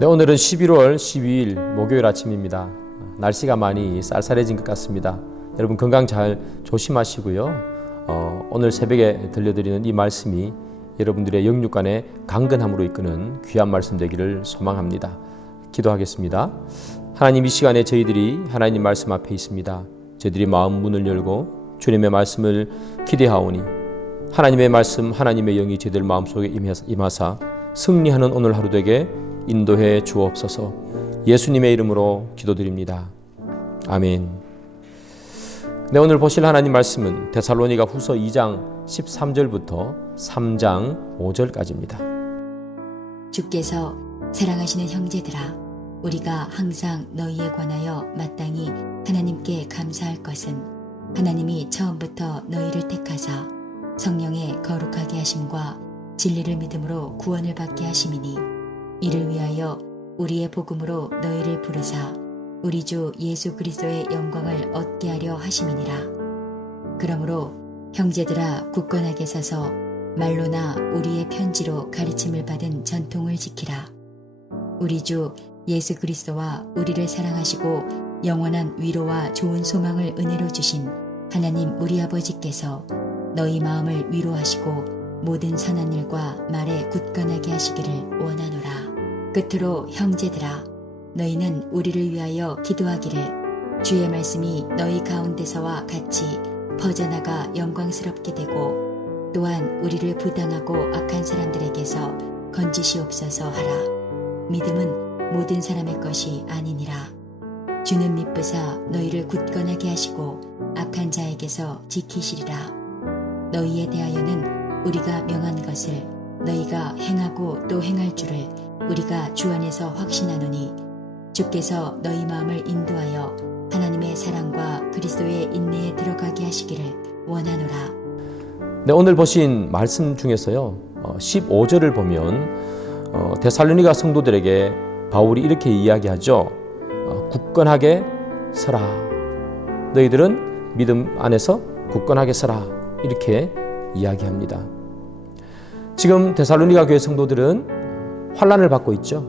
네, 오늘은 11월 12일 목요일 아침입니다. 날씨가 많이 쌀쌀해진 것 같습니다. 여러분 건강 잘 조심하시고요. 오늘 새벽에 들려드리는 이 말씀이 여러분들의 영육간의 강건함으로 이끄는 귀한 말씀 되기를 소망합니다. 기도하겠습니다. 하나님, 이 시간에 저희들이 하나님 말씀 앞에 있습니다. 저희들이 마음 문을 열고 주님의 말씀을 기대하오니 하나님의 말씀, 하나님의 영이 저희들 마음속에 임하사 승리하는 오늘 하루 되게 인도해 주옵소서. 예수님의 이름으로 기도드립니다. 아멘. 네, 오늘 보실 하나님 말씀은 데살로니가 후서 2장 13절부터 3장 5절까지입니다. 주께서 사랑하시는 형제들아, 우리가 항상 너희에 관하여 마땅히 하나님께 감사할 것은 하나님이 처음부터 너희를 택하사 성령의 거룩하게 하심과 진리를 믿음으로 구원을 받게 하심이니, 이를 위하여 우리의 복음으로 너희를 부르사 우리 주 예수 그리스도의 영광을 얻게 하려 하심이니라. 그러므로 형제들아, 굳건하게 서서 말로나 우리의 편지로 가르침을 받은 전통을 지키라. 우리 주 예수 그리스도와 우리를 사랑하시고 영원한 위로와 좋은 소망을 은혜로 주신 하나님 우리 아버지께서 너희 마음을 위로하시고 모든 선한 일과 말에 굳건하게 하시기를 원하노라. 끝으로 형제들아, 너희는 우리를 위하여 기도하기를, 주의 말씀이 너희 가운데서와 같이 퍼져나가 영광스럽게 되고 또한 우리를 부당하고 악한 사람들에게서 건지시옵소서 하라. 믿음은 모든 사람의 것이 아니니라. 주는 미쁘사 너희를 굳건하게 하시고 악한 자에게서 지키시리라. 너희에 대하여는 우리가 명한 것을 너희가 행하고 또 행할 줄을 우리가 주 안에서 확신하노니, 주께서 너희 마음을 인도하여 하나님의 사랑과 그리스도의 인내에 들어가게 하시기를 원하노라. 네, 오늘 보신 말씀 중에서요, 15절을 보면 데살로니가 성도들에게 바울이 이렇게 이야기하죠. 굳건하게 서라. 너희들은 믿음 안에서 굳건하게 서라. 이렇게 이야기합니다. 지금 데살로니가 교회 성도들은 환난을 받고 있죠.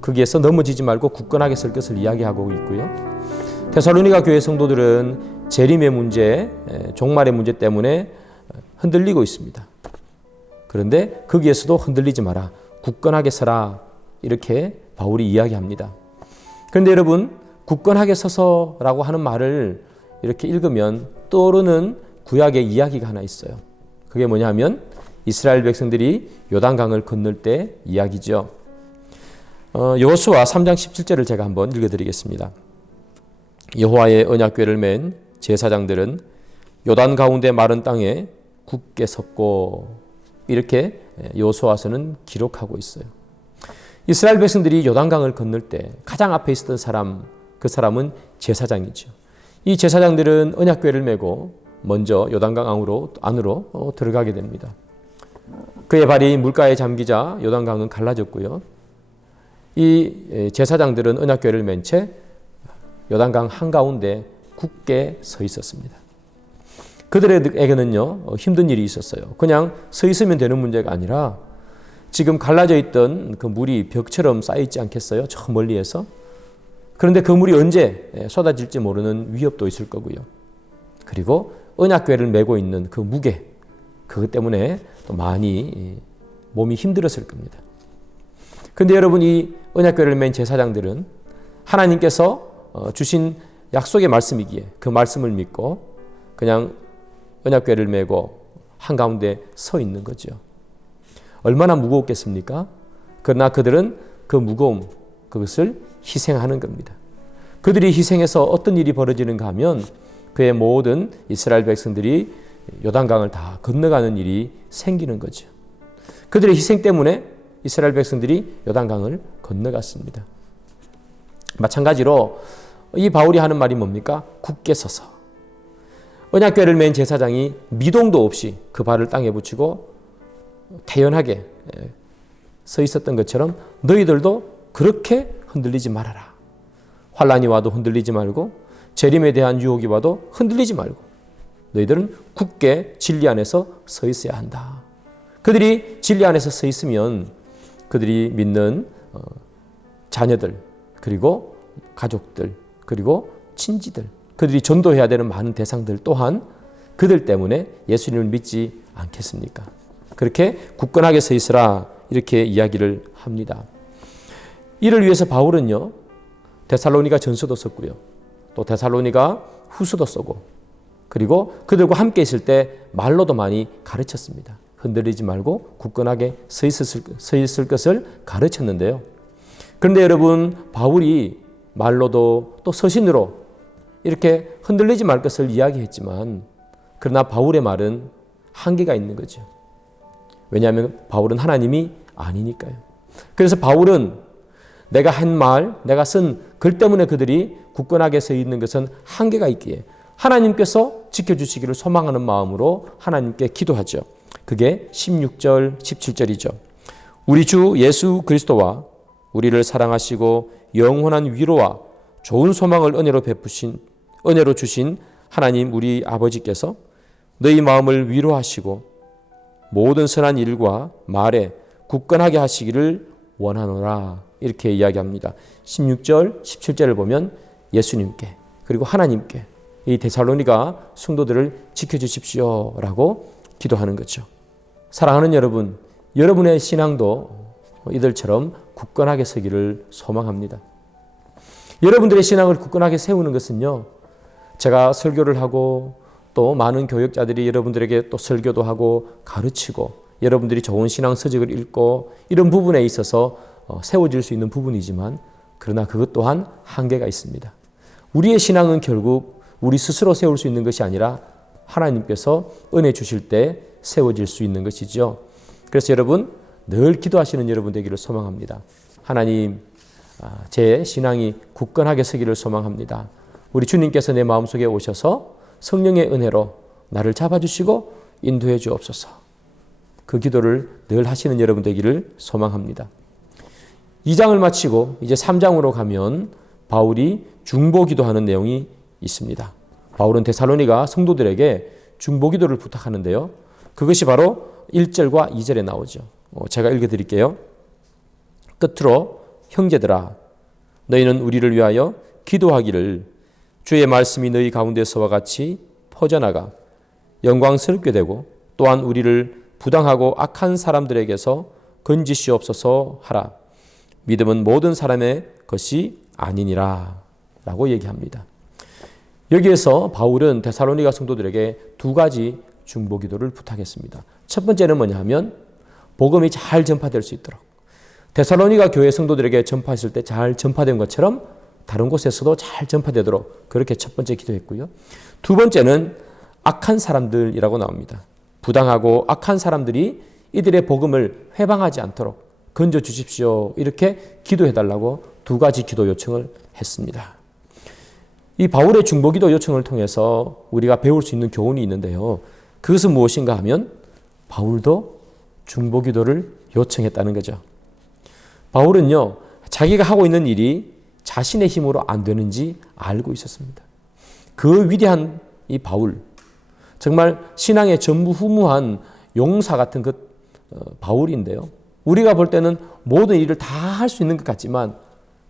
거기에서 넘어지지 말고 굳건하게 설 것을 이야기하고 있고요. 데살로니가 교회 성도들은 재림의 문제, 종말의 문제 때문에 흔들리고 있습니다. 그런데 거기에서도 흔들리지 마라. 굳건하게 서라. 이렇게 바울이 이야기합니다. 그런데 여러분, 굳건하게 서서라고 하는 말을 이렇게 읽으면 떠오르는 구약의 이야기가 하나 있어요. 그게 뭐냐면 이스라엘 백성들이 요단강을 건널 때 이야기죠. 여호수아 3장 17절을 제가 한번 읽어드리겠습니다. 여호와의 언약궤를 맨 제사장들은 요단 가운데 마른 땅에 굳게 섰고, 이렇게 여호수아서는 기록하고 있어요. 이스라엘 백성들이 요단강을 건널 때 가장 앞에 있었던 사람, 그 사람은 제사장이죠. 이 제사장들은 언약궤를 메고 먼저 요단강 안으로 들어가게 됩니다. 그의 발이 물가에 잠기자 요단강은 갈라졌고요. 이 제사장들은 언약궤를 맨 채 요단강 한가운데 굳게 서 있었습니다. 그들에게는요, 힘든 일이 있었어요. 그냥 서 있으면 되는 문제가 아니라 지금 갈라져 있던 그 물이 벽처럼 쌓여있지 않겠어요? 저 멀리에서. 그런데 그 물이 언제 쏟아질지 모르는 위협도 있을 거고요. 그리고 언약궤를 메고 있는 그 무게, 그것 때문에 또 많이 몸이 힘들었을 겁니다. 그런데 여러분, 이 언약궤를 맨 제사장들은 하나님께서 주신 약속의 말씀이기에 그 말씀을 믿고 그냥 언약궤를 메고 한가운데 서 있는 거죠. 얼마나 무거웠겠습니까? 그러나 그들은 그 무거움, 그것을 희생하는 겁니다. 그들이 희생해서 어떤 일이 벌어지는가 하면 그의 모든 이스라엘 백성들이 요단강을 다 건너가는 일이 생기는 거죠. 그들의 희생 때문에 이스라엘 백성들이 요단강을 건너갔습니다. 마찬가지로 이 바울이 하는 말이 뭡니까? 굳게 서서. 언약궤를 맨 제사장이 미동도 없이 그 발을 땅에 붙이고 태연하게 서 있었던 것처럼 너희들도 그렇게 흔들리지 말아라. 환난이 와도 흔들리지 말고, 재림에 대한 유혹이 와도 흔들리지 말고, 너희들은 굳게 진리 안에서 서 있어야 한다. 그들이 진리 안에서 서 있으면 그들이 믿는 자녀들, 그리고 가족들, 그리고 친지들, 그들이 전도해야 되는 많은 대상들 또한 그들 때문에 예수님을 믿지 않겠습니까? 그렇게 굳건하게 서 있으라 이렇게 이야기를 합니다. 이를 위해서 바울은요, 데살로니가 전서도 썼고요, 또 데살로니가 후서도 쓰고, 그리고 그들과 함께 있을 때 말로도 많이 가르쳤습니다. 흔들리지 말고 굳건하게 서 있을 것을 가르쳤는데요. 그런데 여러분, 바울이 말로도 또 서신으로 이렇게 흔들리지 말 것을 이야기했지만, 그러나 바울의 말은 한계가 있는 거죠. 왜냐하면 바울은 하나님이 아니니까요. 그래서 바울은 내가 한 말, 내가 쓴 글 때문에 그들이 굳건하게 서 있는 것은 한계가 있기에 하나님께서 지켜주시기를 소망하는 마음으로 하나님께 기도하죠. 그게 16절, 17절이죠. 우리 주 예수 그리스도와 우리를 사랑하시고 영원한 위로와 좋은 소망을 은혜로 주신 하나님 우리 아버지께서 너희 마음을 위로하시고 모든 선한 일과 말에 굳건하게 하시기를 원하노라 이렇게 이야기합니다. 16절, 17절을 보면 예수님께 그리고 하나님께 이 데살로니가 성도들을 지켜주십시오라고 기도하는 거죠. 사랑하는 여러분, 여러분의 신앙도 이들처럼 굳건하게 서기를 소망합니다. 여러분들의 신앙을 굳건하게 세우는 것은요, 제가 설교를 하고 또 많은 교역자들이 여러분들에게 또 설교도 하고 가르치고 여러분들이 좋은 신앙 서적을 읽고 이런 부분에 있어서 세워질 수 있는 부분이지만, 그러나 그것 또한 한계가 있습니다. 우리의 신앙은 결국 우리 스스로 세울 수 있는 것이 아니라 하나님께서 은혜 주실 때 세워질 수 있는 것이죠. 그래서 여러분, 늘 기도하시는 여러분 되기를 소망합니다. 하나님, 제 신앙이 굳건하게 서기를 소망합니다. 우리 주님께서 내 마음속에 오셔서 성령의 은혜로 나를 잡아주시고 인도해 주옵소서. 그 기도를 늘 하시는 여러분 되기를 소망합니다. 2장을 마치고 이제 3장으로 가면 바울이 중보 기도하는 내용이 있습니다. 바울은 데살로니가 성도들에게 중보 기도를 부탁하는데요. 그것이 바로 1절과 2절에 나오죠. 제가 읽어드릴게요. 끝으로 형제들아, 너희는 우리를 위하여 기도하기를 주의 말씀이 너희 가운데서와 같이 퍼져나가 영광스럽게 되고 또한 우리를 부당하고 악한 사람들에게서 건지시옵소서 하라. 믿음은 모든 사람의 것이 아니니라 라고 얘기합니다. 여기에서 바울은 데살로니가 성도들에게 두 가지 중보 기도를 부탁했습니다. 첫 번째는 뭐냐 하면 복음이 잘 전파될 수 있도록, 데살로니가 교회 성도들에게 전파했을 때 잘 전파된 것처럼 다른 곳에서도 잘 전파되도록 그렇게 첫 번째 기도했고요. 두 번째는 악한 사람들이라고 나옵니다. 부당하고 악한 사람들이 이들의 복음을 회방하지 않도록 건져 주십시오. 이렇게 기도해달라고 두 가지 기도 요청을 했습니다. 이 바울의 중보기도 요청을 통해서 우리가 배울 수 있는 교훈이 있는데요. 그것은 무엇인가 하면 바울도 중보기도를 요청했다는 거죠. 바울은요, 자기가 하고 있는 일이 자신의 힘으로 안 되는지 알고 있었습니다. 그 위대한 이 바울, 정말 신앙의 전무후무한 용사 같은 그 바울인데요. 우리가 볼 때는 모든 일을 다 할 수 있는 것 같지만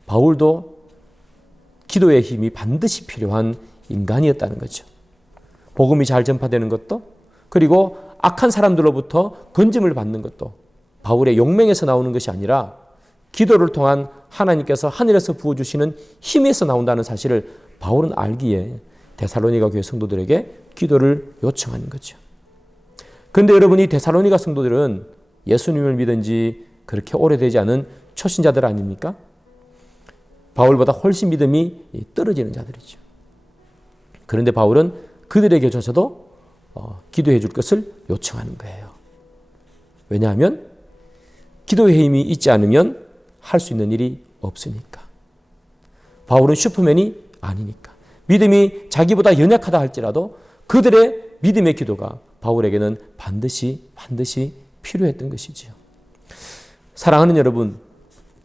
바울도 기도의 힘이 반드시 필요한 인간이었다는 거죠. 복음이 잘 전파되는 것도, 그리고 악한 사람들로부터 건짐을 받는 것도 바울의 용맹에서 나오는 것이 아니라 기도를 통한 하나님께서 하늘에서 부어주시는 힘에서 나온다는 사실을 바울은 알기에 데살로니가 교회 성도들에게 기도를 요청하는 거죠. 그런데 여러분, 이 데살로니가 성도들은 예수님을 믿은 지 그렇게 오래되지 않은 초신자들 아닙니까? 바울보다 훨씬 믿음이 떨어지는 자들이죠. 그런데 바울은 그들에게조차도 기도해 줄 것을 요청하는 거예요. 왜냐하면 기도의 힘이 있지 않으면 할 수 있는 일이 없으니까. 바울은 슈퍼맨이 아니니까. 믿음이 자기보다 연약하다 할지라도 그들의 믿음의 기도가 바울에게는 반드시 필요했던 것이지요. 사랑하는 여러분,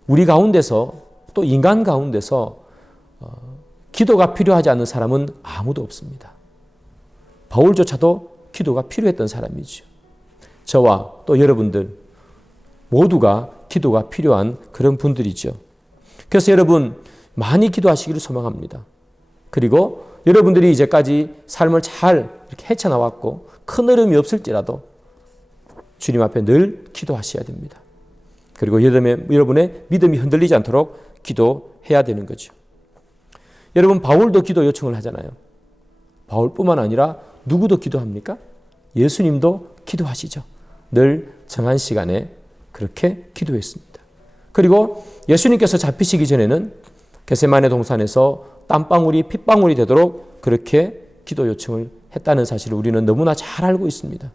우리 가운데서 또 인간 가운데서 기도가 필요하지 않는 사람은 아무도 없습니다. 바울조차도 기도가 필요했던 사람이죠. 저와 또 여러분들 모두가 기도가 필요한 그런 분들이죠. 그래서 여러분 많이 기도하시기를 소망합니다. 그리고 여러분들이 이제까지 삶을 잘 이렇게 헤쳐나왔고 큰 어려움이 없을지라도 주님 앞에 늘 기도하셔야 됩니다. 그리고 여러분의 믿음이 흔들리지 않도록 기도해야 되는 거죠. 여러분 바울도 기도 요청을 하잖아요. 바울뿐만 아니라 누구도 기도합니까? 예수님도 기도하시죠. 늘 정한 시간에 그렇게 기도했습니다. 그리고 예수님께서 잡히시기 전에는 겟세마네 동산에서 땀방울이 핏방울이 되도록 그렇게 기도 요청을 했다는 사실을 우리는 너무나 잘 알고 있습니다.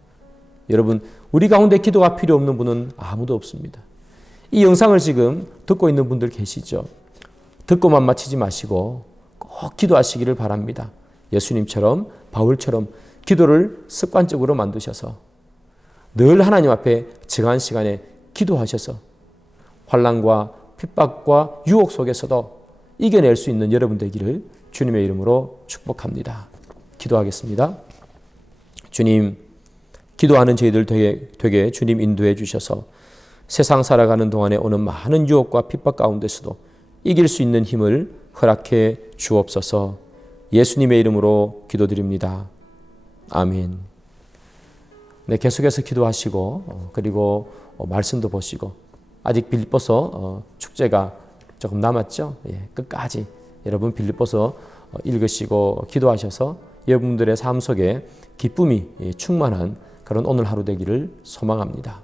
여러분, 우리 가운데 기도가 필요 없는 분은 아무도 없습니다. 이 영상을 지금 듣고 있는 분들 계시죠? 듣고만 마치지 마시고 꼭 기도하시기를 바랍니다. 예수님처럼 바울처럼 기도를 습관적으로 만드셔서 늘 하나님 앞에 정한 시간에 기도하셔서 환난과 핍박과 유혹 속에서도 이겨낼 수 있는 여러분 되기를 주님의 이름으로 축복합니다. 기도하겠습니다. 주님, 기도하는 저희들 되게 주님 인도해 주셔서 세상 살아가는 동안에 오는 많은 유혹과 핍박 가운데서도 이길 수 있는 힘을 허락해 주옵소서. 예수님의 이름으로 기도드립니다. 아멘. 네, 계속해서 기도하시고 그리고 말씀도 보시고 아직 빌립보서 축제가 조금 남았죠. 예, 끝까지 여러분 빌립보서 읽으시고 기도하셔서 여러분들의 삶 속에 기쁨이 충만한 그런 오늘 하루 되기를 소망합니다.